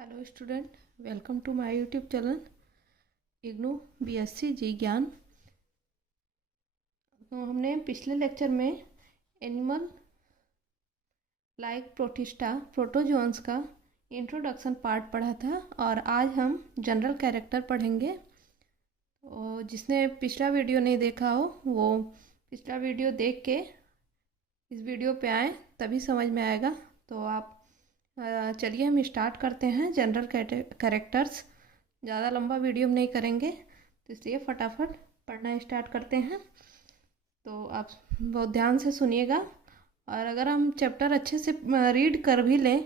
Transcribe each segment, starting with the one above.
Hello student, welcome to my YouTube channel IGNOU BSc G Gyan. तो हमने पिछले लेक्चर में एनिमल लाइक प्रोटिस्टा प्रोटोजोन्स का इंट्रोडक्शन पार्ट पढ़ा था और आज हम जनरल कैरेक्टर पढ़ेंगे। तो जिसने पिछला वीडियो नहीं देखा हो वो पिछला वीडियो देख के इस वीडियो पे आए, तभी समझ में आएगा। तो आप चलिए हम स्टार्ट करते हैं जनरल कैरेक्टर्स। ज़्यादा लंबा वीडियो हम नहीं करेंगे, तो इसलिए फटाफट पढ़ना स्टार्ट करते हैं। तो आप बहुत ध्यान से सुनिएगा, और अगर हम चैप्टर अच्छे से रीड कर भी लें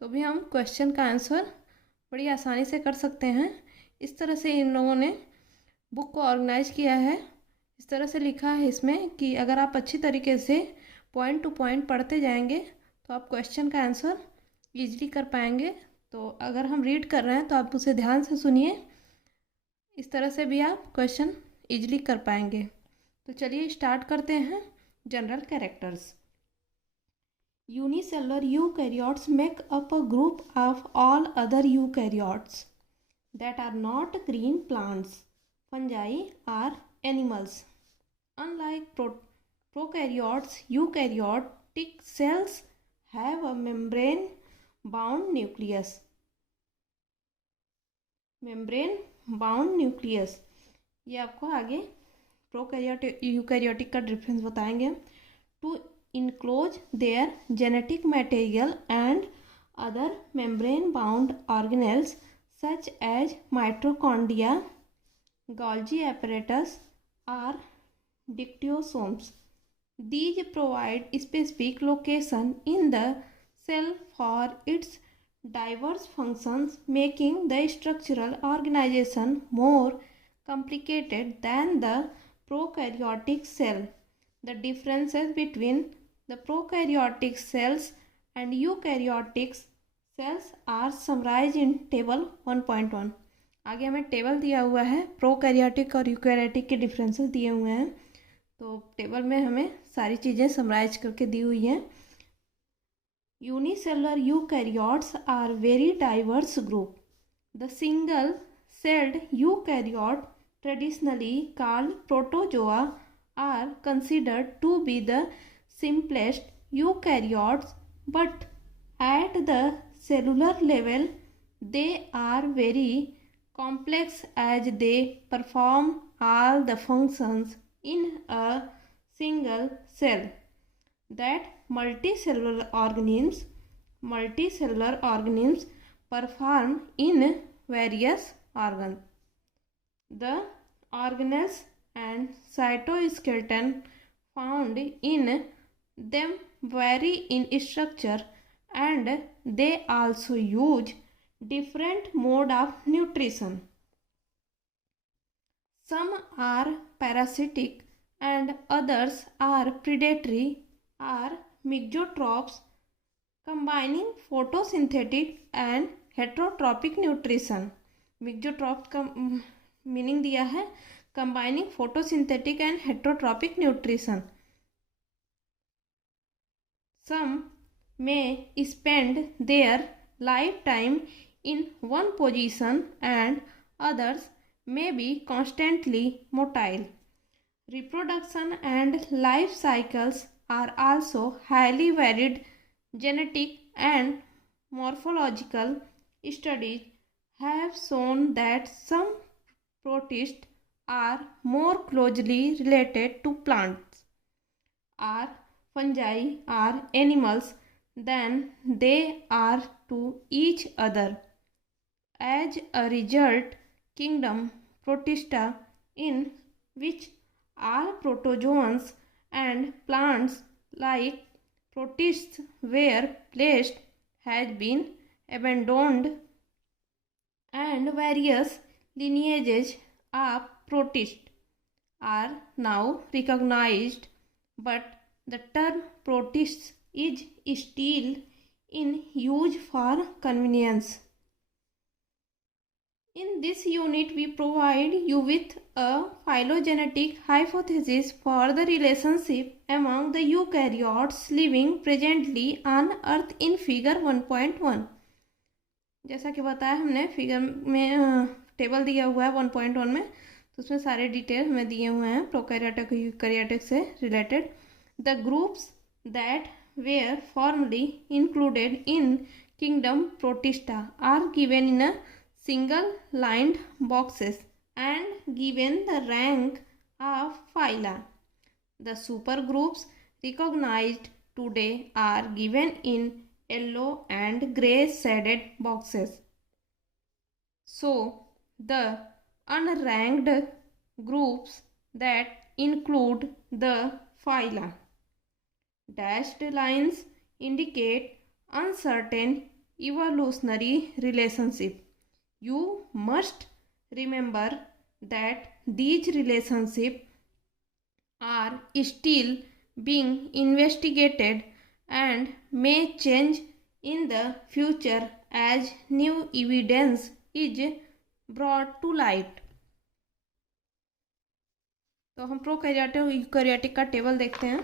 तो भी हम क्वेश्चन का आंसर बड़ी आसानी से कर सकते हैं। इस तरह से इन लोगों ने बुक को ऑर्गेनाइज किया है। इस तरह से लिखा है इसमें कि अगर आप अच्छी तरीके से पॉइंट टू पॉइंट पढ़ते जाएंगे तो आप क्वेश्चन का आंसर ईजिली कर पाएंगे। तो अगर हम रीड कर रहे हैं तो आप उसे ध्यान से सुनिए, इस तरह से भी आप क्वेश्चन ईजिली कर पाएंगे। तो चलिए स्टार्ट करते हैं general characters. Unicellular eukaryotes make up a group of all other eukaryotes that are not green plants, fungi or animals. Unlike prokaryotes, eukaryotic cells have a membrane bound nucleus. ये आपको आगे prokaryotic eukaryotic का difference बताएंगे। To enclose their genetic material and other membrane bound organelles such as mitochondria, Golgi apparatus, or dictyosomes. These provide specific location in the cell for its diverse functions, making the structural organization more complicated than the prokaryotic cell. The differences between the prokaryotic cells and eukaryotic cells are summarise in table 1.1। आगे हमें table दिया हुआ है, prokaryotic और eukaryotic के differences दिए हुए हैं। तो टेबल में हमें सारी चीज़ें समराइज करके दी हुई हैं। Unicellular eukaryotes are very diverse group. The single celled eukaryote traditionally called protozoa are considered to be the simplest eukaryotes, but at the cellular level they are very complex as they perform all the functions in a single cell that multicellular organisms perform in various organs. The organelles and cytoskeleton found in them vary in structure, and they also use different mode of nutrition. Some are parasitic and others are predatory or mixotrophs, combining photosynthetic and heterotrophic nutrition. mixotroph का meaning दिया है combining photosynthetic and heterotrophic nutrition. Some may spend their lifetime in one position and others may be constantly motile. Reproduction and life cycles are also highly varied. Genetic and morphological studies have shown that some protists are more closely related to plants or fungi or animals than they are to each other. As a result, kingdom Protista, in which all protozoans and plants like protists were placed, has been abandoned, and various lineages of protists are now recognized, but the term protists is still in use for convenience. In this unit, we provide you with a phylogenetic hypothesis for the relationship among the eukaryotes living presently on Earth in Figure 1.1. जैसा कि बताया हमने figure में table दिया हुआ है 1.1 में, तो उसमें सारे डिटेल हमें दिए हुए हैं प्रोकैरियोटिक यूकैरियोटिक से related. The groups that were formerly included in kingdom protista are given in a single lined boxes and given the rank of phyla. The supergroups recognized today are given in yellow and grey shaded boxes. So, the unranked groups that include the phyla. Dashed lines indicate uncertain evolutionary relationship. You must remember that these relationships are still being investigated and may change in the future as new evidence is brought to light। तो हम prokaryotic eukaryotic का table देखते हैं।